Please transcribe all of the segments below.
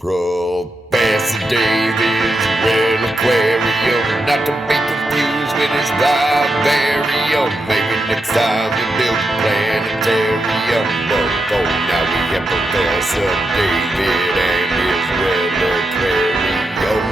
Professor David's Reliquarium, not to be confused with his vivarium. Maybe next time we build a planetarium. But for now we have Professor David and his Reliquarium.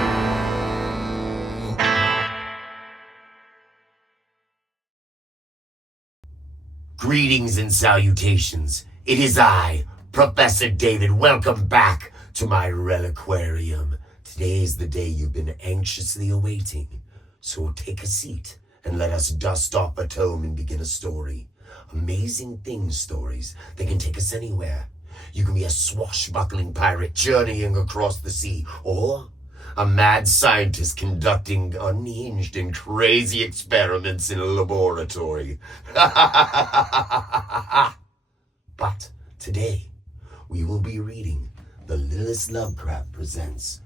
Greetings and salutations. It is I, Professor David. Welcome back to my Reliquarium. Today is the day you've been anxiously awaiting. So take a seat and let us dust off a tome and begin a story. Amazing things stories. They can take us anywhere. You can be a swashbuckling pirate journeying across the sea, or a mad scientist conducting unhinged and crazy experiments in a laboratory. But today, we will be reading The Littlest Lovecraft Presents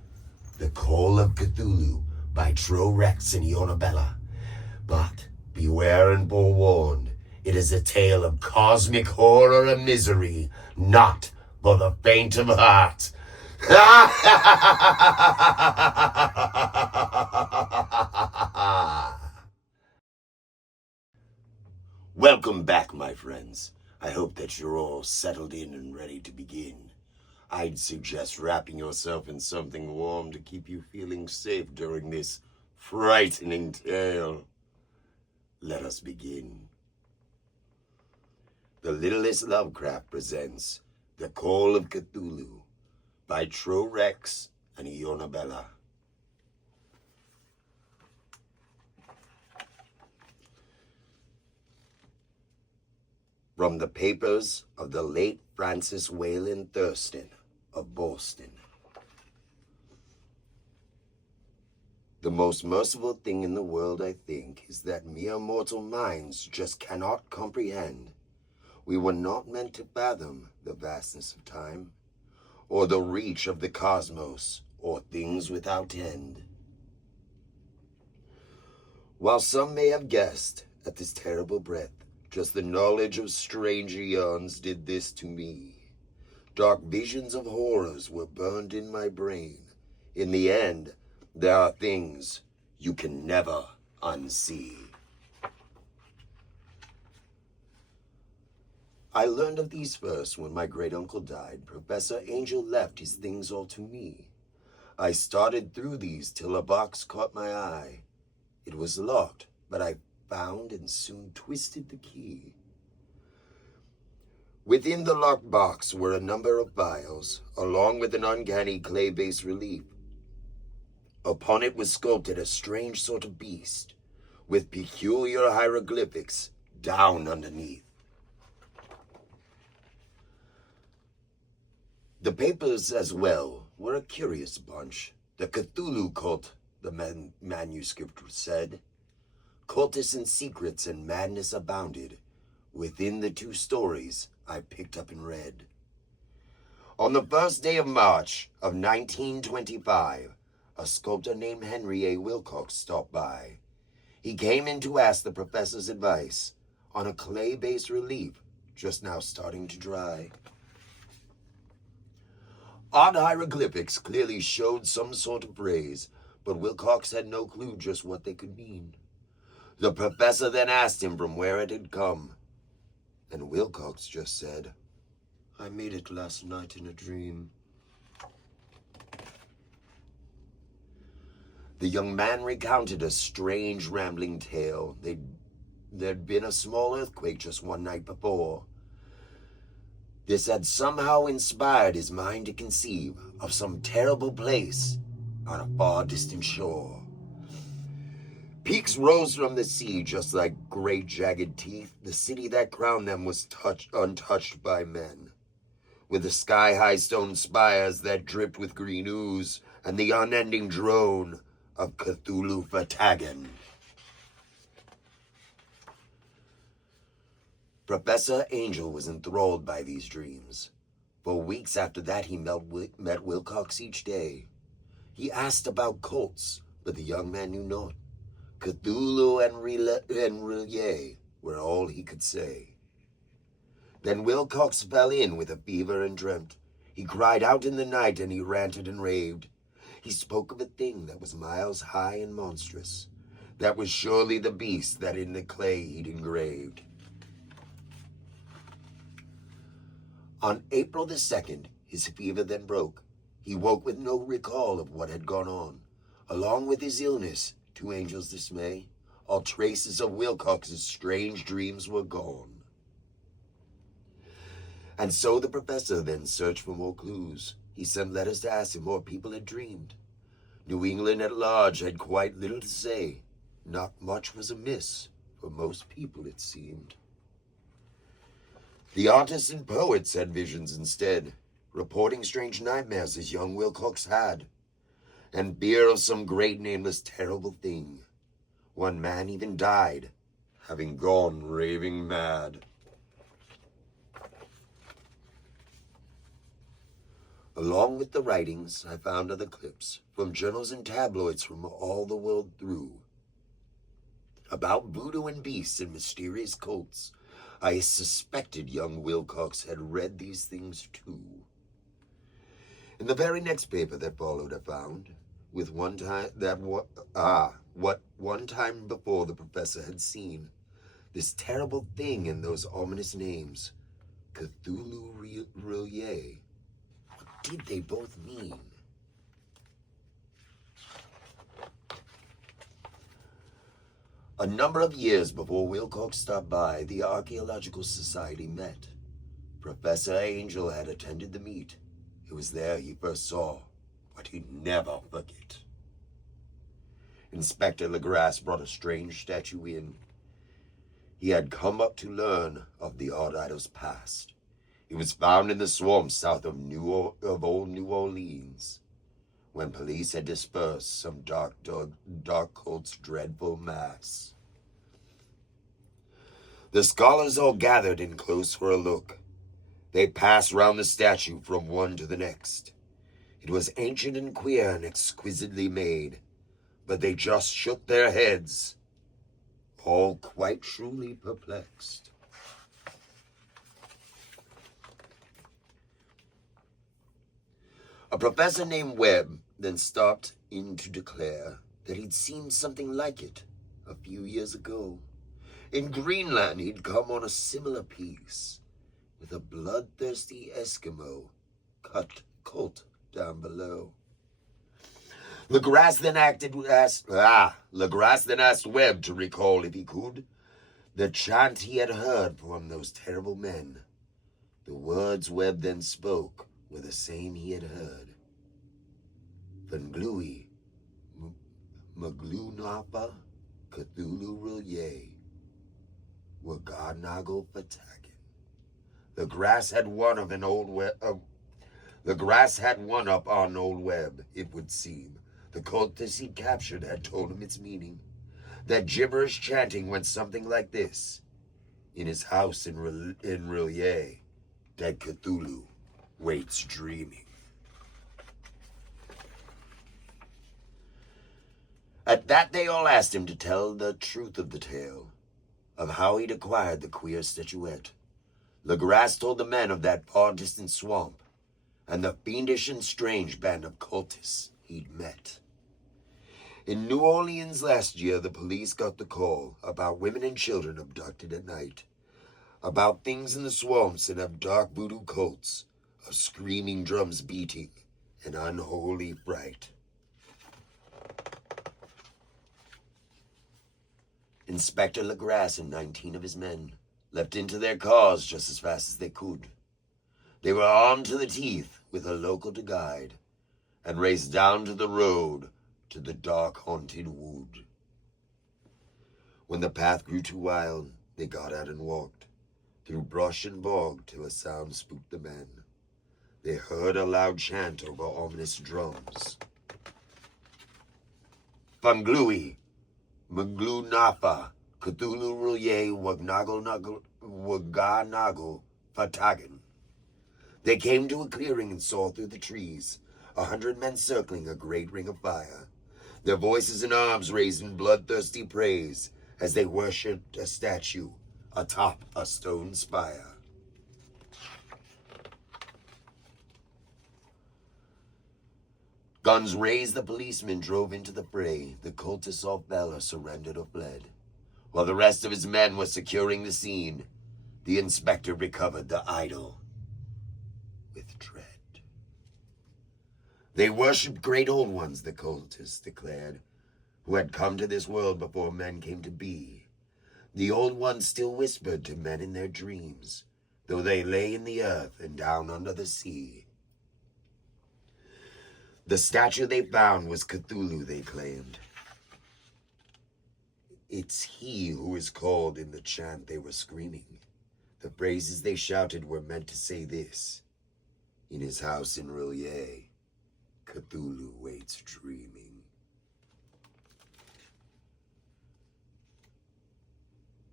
The Call of Cthulhu by Rex and Eyona. But beware and forewarned, it is a tale of cosmic horror and misery, not for the faint of heart. Welcome back, my friends. I hope that you're all settled in and ready to begin. I'd suggest wrapping yourself in something warm to keep you feeling safe during this frightening tale. Let us begin. The Littlest Lovecraft presents The Call of Cthulhu by Rex and Eyona. From the papers of the late Francis Wayland Thurston of Boston. The most merciful thing in the world, I think, is that mere mortal minds just cannot comprehend. We were not meant to fathom the vastness of time, or the reach of the cosmos, or things without end. While some may have guessed at this terrible breath, just the knowledge of strange eons did this to me. Dark visions of horrors were burned in my brain. In the end, there are things you can never unsee. I learned of these first when my great-uncle died. Professor Angel left his things all to me. I started through these till a box caught my eye. It was locked, but I found and soon twisted the key. Within the locked box were a number of vials, along with an uncanny clay-based relief. Upon it was sculpted a strange sort of beast, with peculiar hieroglyphics down underneath. The papers, as well, were a curious bunch. The Cthulhu cult, the manuscript said. Cultists and secrets and madness abounded within the two stories I picked up and read. On the first day of March of 1925, a sculptor named Henry A. Wilcox stopped by. He came in to ask the professor's advice on a clay-based relief just now starting to dry. Odd hieroglyphics clearly showed some sort of phrase, but Wilcox had no clue just what they could mean. The professor then asked him from where it had come, and Wilcox just said, "I made it last night in a dream." The young man recounted a strange, rambling tale. There'd been a small earthquake just one night before. This had somehow inspired his mind to conceive of some terrible place on a far distant shore. Peaks rose from the sea just like great jagged teeth. The city that crowned them was untouched by men, with the sky-high stone spires that dripped with green ooze and the unending drone of Cthulhu Fatagan. Professor Angel was enthralled by these dreams. For weeks after that, he met Wilcox each day. He asked about cults, but the young man knew not. Cthulhu and Reliquarium were all he could say. Then Wilcox fell in with a fever and dreamt. He cried out in the night, and he ranted and raved. He spoke of a thing that was miles high and monstrous, that was surely the beast that in the clay he'd engraved. On April the 2nd, his fever then broke. He woke with no recall of what had gone on. Along with his illness, to Angel's dismay, all traces of Wilcox's strange dreams were gone. And so the professor then searched for more clues. He sent letters to ask if more people had dreamed. New England at large had quite little to say. Not much was amiss for most people, it seemed. The artists and poets had visions instead, reporting strange nightmares as young Wilcox had, and fear of some great nameless terrible thing. One man even died, having gone raving mad. Along with the writings, I found other clips from journals and tabloids from all the world through, about voodoo and beasts and mysterious cults. I suspected young Wilcox had read these things too. In the very next paper that followed, I found, what one time before the professor had seen, this terrible thing in those ominous names, Cthulhu Reliquarium. What did they both mean? A number of years before Wilcox stopped by, the Archaeological Society met. Professor Angel had attended the meet. It was there he first saw what he'd never forget. Inspector Legrasse brought a strange statue in. He had come up to learn of the odd idol's past. It was found in the swamps south of old New Orleans, when police had dispersed some dark cult's dreadful mass. The scholars all gathered in close for a look. They passed round the statue from one to the next. It was ancient and queer and exquisitely made, but they just shook their heads, all quite truly perplexed. A professor named Webb then stopped in to declare that he'd seen something like it a few years ago. In Greenland, he'd come on a similar piece with a bloodthirsty Eskimo cult down below. Legrasse then asked Webb to recall, if he could, the chant he had heard from those terrible men. The words Webb then spoke were the same he had heard. Venglui, Maglunapa, Cthulhu Reliquarium, Waganago Fatagan. The grass had one up on old Webb, it would seem. The cultist he captured had told him its meaning. That gibberish chanting went something like this. In his house in Reliquarium, dead Cthulhu waits dreaming. At that, they all asked him to tell the truth of the tale, of how he'd acquired the queer statuette. Legrasse told the men of that far-distant swamp, and the fiendish and strange band of cultists he'd met. In New Orleans last year, the police got the call about women and children abducted at night, about things in the swamps and of dark voodoo cults, of screaming drums beating, and unholy fright. Inspector Legrasse and 19 of his men leapt into their cars just as fast as they could. They were armed to the teeth with a local to guide, and raced down to the road to the dark haunted wood. When the path grew too wild, they got out and walked through brush and bog till a sound spooked the men. They heard a loud chant over ominous drums. Fanglui, Maglunafa, Cthulhu Reliquarium, Waganago Fatagan. They came to a clearing and saw through the trees 100 men circling a great ring of fire, their voices and arms raised in bloodthirsty praise as they worshipped a statue atop a stone spire. guns raised, the policemen drove into the fray. The cultists off Valor surrendered or fled. While the rest of his men were securing the scene, the inspector recovered the idol with dread. They worshipped great old ones, the cultists declared, who had come to this world before men came to be. The old ones still whispered to men in their dreams, though they lay in the earth and down under the sea. The statue they found was Cthulhu, they claimed. It's he who is called in the chant they were screaming. The phrases they shouted were meant to say this: in his house in Reliquarium, Cthulhu waits dreaming.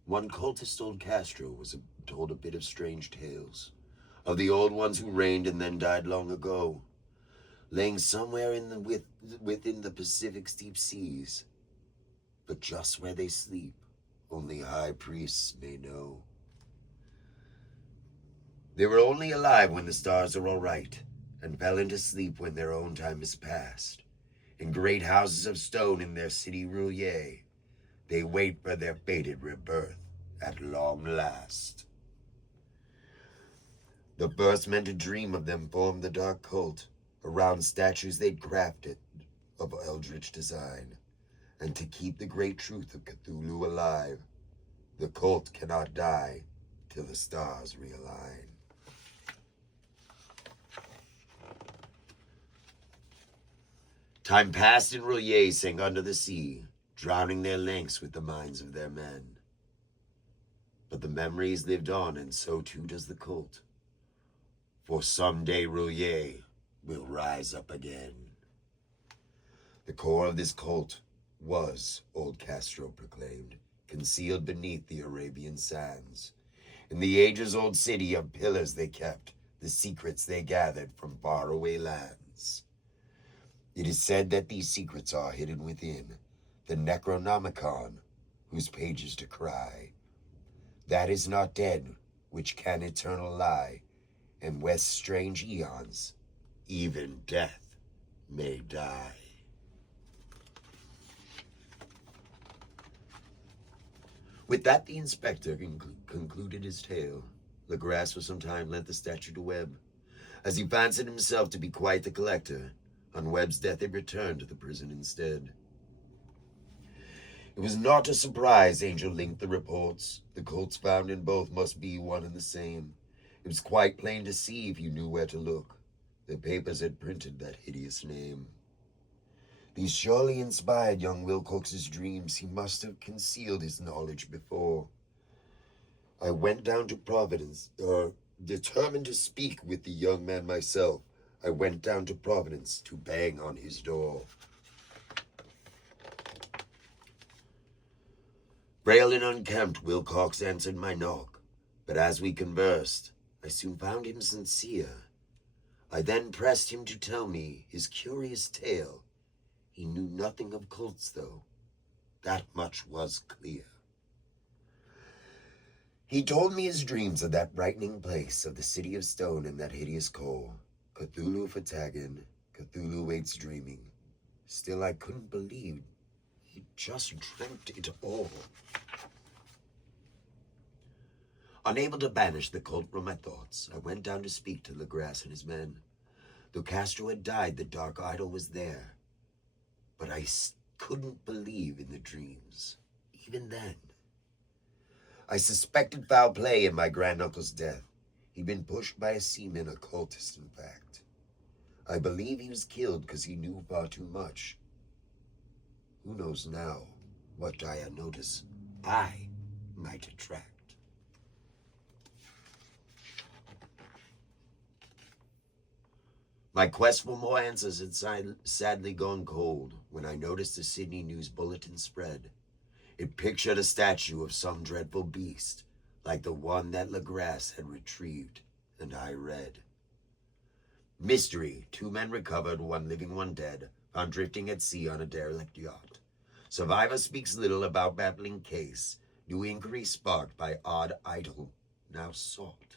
One cultist told Castro told a bit of strange tales of the old ones who reigned and then died long ago, laying somewhere within the Pacific's deep seas. But just where they sleep, only high priests may know. They were only alive when the stars are all right, and fell into sleep when their own time is past. In great houses of stone in their city Reliquarium, they wait for their fated rebirth at long last. The first men to dream of them formed the dark cult, around statues they'd crafted of eldritch design. And to keep the great truth of Cthulhu alive, the cult cannot die till the stars realign. Time passed and Reliquarium sank under the sea, drowning their links with the minds of their men. But the memories lived on, and so too does the cult. For someday Reliquarium will rise up again. The core of this cult was, old Castro proclaimed, concealed beneath the Arabian sands. In the ages-old city of pillars they kept the secrets they gathered from faraway lands. It is said that these secrets are hidden within the Necronomicon, whose pages decry that is not dead which can eternal lie, and with strange eons even death may die. With that, the inspector concluded his tale. Legrasse for some time lent the statue to Webb, as he fancied himself to be quite the collector. On Webb's death, it returned to the prison instead. It was not a surprise Angel linked the reports. The cults found in both must be one and the same. It was quite plain to see if you knew where to look. The papers had printed that hideous name. These surely inspired young Wilcox's dreams. He must have concealed his knowledge before. I went down to Providence, determined to speak with the young man myself. I went down to Providence to bang on his door. Frail and unkempt, Wilcox answered my knock, but as we conversed, I soon found him sincere. I then pressed him to tell me his curious tale. He knew nothing of cults, though. That much was clear. He told me his dreams of that brightening place, of the city of stone and that hideous core. Cthulhu Fatagan, Cthulhu waits dreaming. Still, I couldn't believe he just dreamt it all. Unable to banish the cult from my thoughts, I went down to speak to Legrasse and his men. Though Castro had died, the dark idol was there. But I couldn't believe in the dreams, even then. I suspected foul play in my granduncle's death. He'd been pushed by a seaman, a cultist, in fact. I believe he was killed because he knew far too much. Who knows now what dire notice I might attract. My quest for more answers had sadly gone cold when I noticed the Sydney News Bulletin spread. It pictured a statue of some dreadful beast, like the one that Legrasse had retrieved, and I read. Mystery: 2 men recovered, 1 living, 1 dead, found drifting at sea on a derelict yacht. Survivor speaks little about baffling case, new inquiry sparked by odd idol now sought.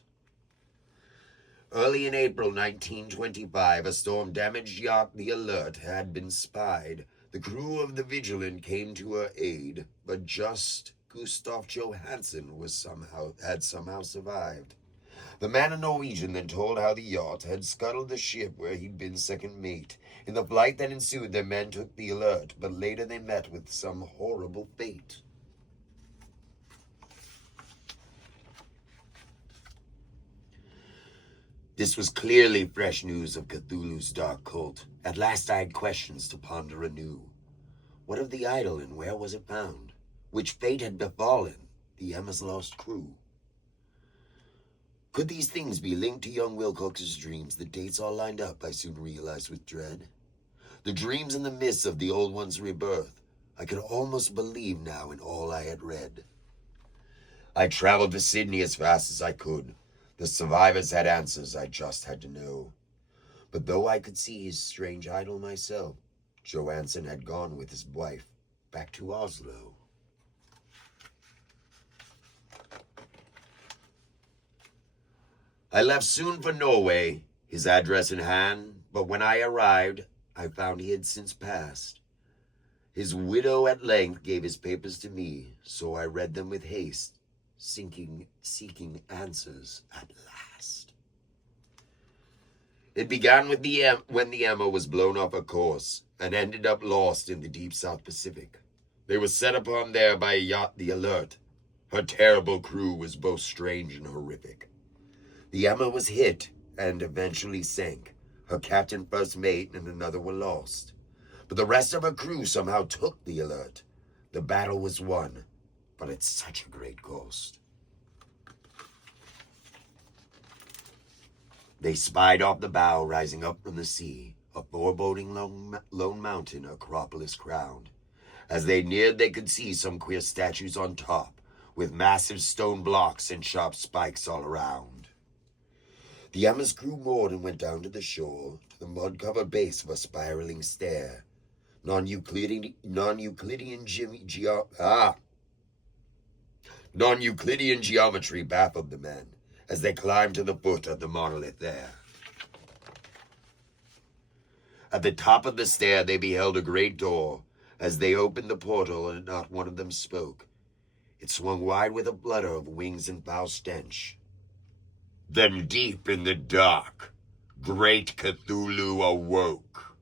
Early in April 1925, a storm-damaged yacht, the Alert, had been spied. The crew of the Vigilant came to her aid, but just Gustav Johansen had somehow survived. The man in Norwegian then told how the yacht had scuttled the ship where he'd been second mate. In the flight that ensued, their men took the Alert, but later they met with some horrible fate. This was clearly fresh news of Cthulhu's dark cult. At last I had questions to ponder anew. What of the idol, and where was it found? Which fate had befallen the Emma's lost crew? Could these things be linked to young Wilcox's dreams? The dates all lined up, I soon realized with dread. The dreams and the myths of the old one's rebirth. I could almost believe now in all I had read. I traveled to Sydney as fast as I could. The survivors had answers, I just had to know. But though I could see his strange idol myself, Johansen had gone with his wife back to Oslo. I left soon for Norway, his address in hand, but when I arrived, I found he had since passed. His widow at length gave his papers to me, so I read them with haste, seeking answers at last. It began with when the Emma was blown off her course and ended up lost in the deep South Pacific. They were set upon there by a yacht, the Alert. Her terrible crew was both strange and horrific. The Emma was hit and eventually sank. Her captain, first mate, and another were lost. But the rest of her crew somehow took the Alert. The battle was won, but at such a great cost. They spied off the bow rising up from the sea, a foreboding lone mountain Acropolis crowned. As they neared, they could see some queer statues on top, with massive stone blocks and sharp spikes all around. The Emma's crew moored and went down to the shore, to the mud-covered base of a spiraling stair. Non-Euclidean geometry baffled the men as they climbed to the foot of the monolith there. At the top of the stair they beheld a great door. As they opened the portal, and not one of them spoke. It swung wide with a flutter of wings and foul stench. Then deep in the dark, great Cthulhu awoke.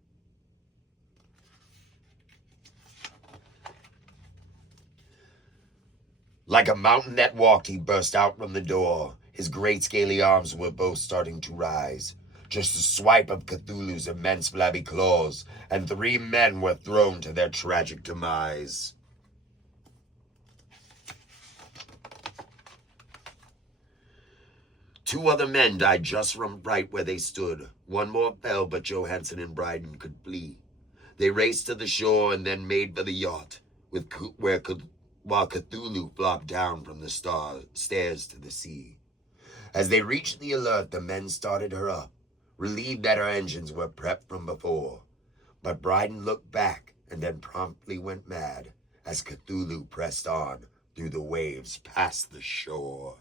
Like a mountain that walked, he burst out from the door. His great scaly arms were both starting to rise. Just a swipe of Cthulhu's immense flabby claws, and 3 men were thrown to their tragic demise. Two other men died just from right where they stood. One more fell, but Johansen and Bryden could flee. They raced to the shore and then made for the yacht, while Cthulhu flopped down from the stairs to the sea. As they reached the Alert, the men started her up, relieved that her engines were prepped from before. But Bryden looked back and then promptly went mad as Cthulhu pressed on through the waves past the shore.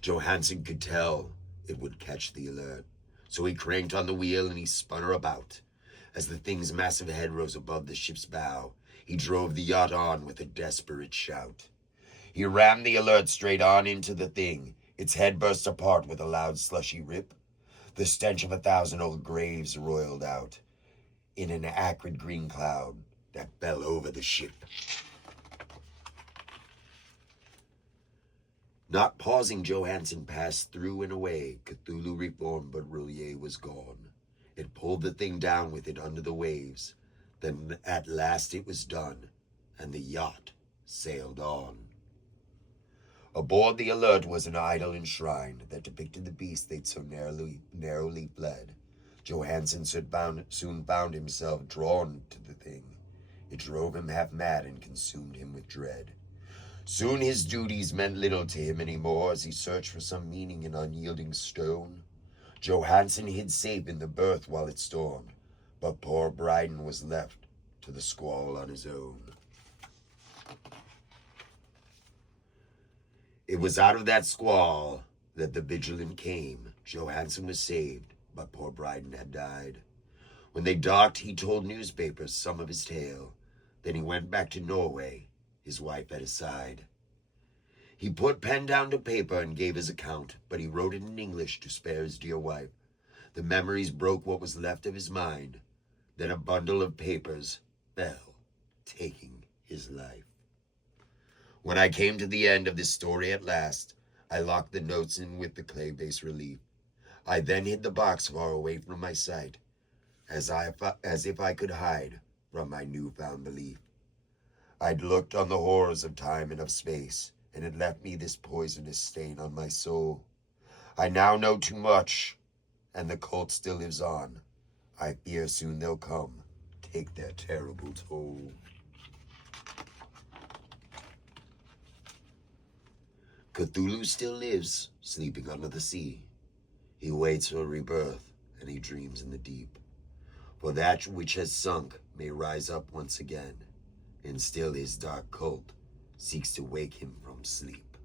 Johansen could tell it would catch the Alert, so he cranked on the wheel and he spun her about. As the thing's massive head rose above the ship's bow, he drove the yacht on with a desperate shout. He rammed the Alert straight on into the thing. Its head burst apart with a loud slushy rip. The stench of 1,000 old graves roiled out in an acrid green cloud that fell over the ship. Not pausing, Johansen passed through and away. Cthulhu reformed, but Roulier was gone. It pulled the thing down with it under the waves. Then at last it was done, and the yacht sailed on. Aboard the Alert was an idol enshrined that depicted the beast they'd so narrowly fled. Johansen soon found himself drawn to the thing. It drove him half mad and consumed him with dread. Soon his duties meant little to him anymore as he searched for some meaning in unyielding stone. Johansen hid safe in the berth while it stormed, but poor Bryden was left to the squall on his own. It was out of that squall that the vigilant came. Johansson was saved, but poor Bryden had died. When they docked, he told newspapers some of his tale. Then he went back to Norway, his wife at his side. He put pen down to paper and gave his account, but he wrote it in English to spare his dear wife. The memories broke what was left of his mind. Then a bundle of papers fell, taking his life. When I came to the end of this story at last, I locked the notes in with the clay-based relief. I then hid the box far away from my sight, as if I could hide from my newfound belief. I'd looked on the horrors of time and of space, and it left me this poisonous stain on my soul. I now know too much, and the cult still lives on. I fear soon they'll come, take their terrible toll. Cthulhu still lives, sleeping under the sea. He waits for rebirth, and he dreams in the deep. For that which has sunk may rise up once again, and still his dark cult seeks to wake him from sleep.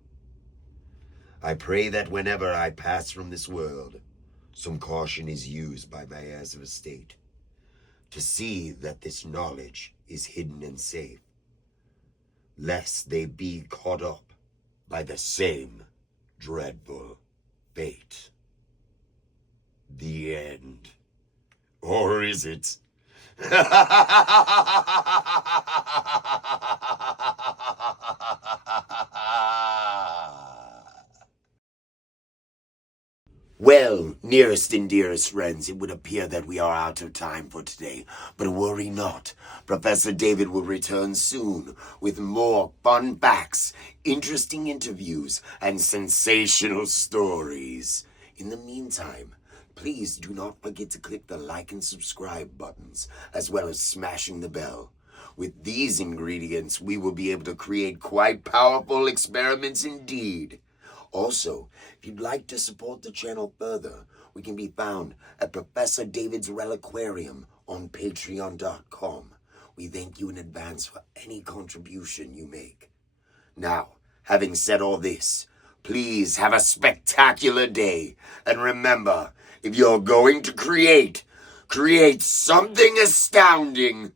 I pray that whenever I pass from this world, some caution is used by my heirs of estate, to see that this knowledge is hidden and safe, lest they be caught up by the same dreadful fate. The end. Or is it? Well, nearest and dearest friends, it would appear that we are out of time for today, but worry not. Professor David will return soon with more fun facts, interesting interviews, and sensational stories. In the meantime, please do not forget to click the like and subscribe buttons, as well as smashing the bell. With these ingredients, we will be able to create quite powerful experiments indeed. Also, if you'd like to support the channel further, we can be found at Professor David's Reliquarium on Patreon.com. We thank you in advance for any contribution you make. Now, having said all this, please have a spectacular day. And remember, if you're going to create something astounding.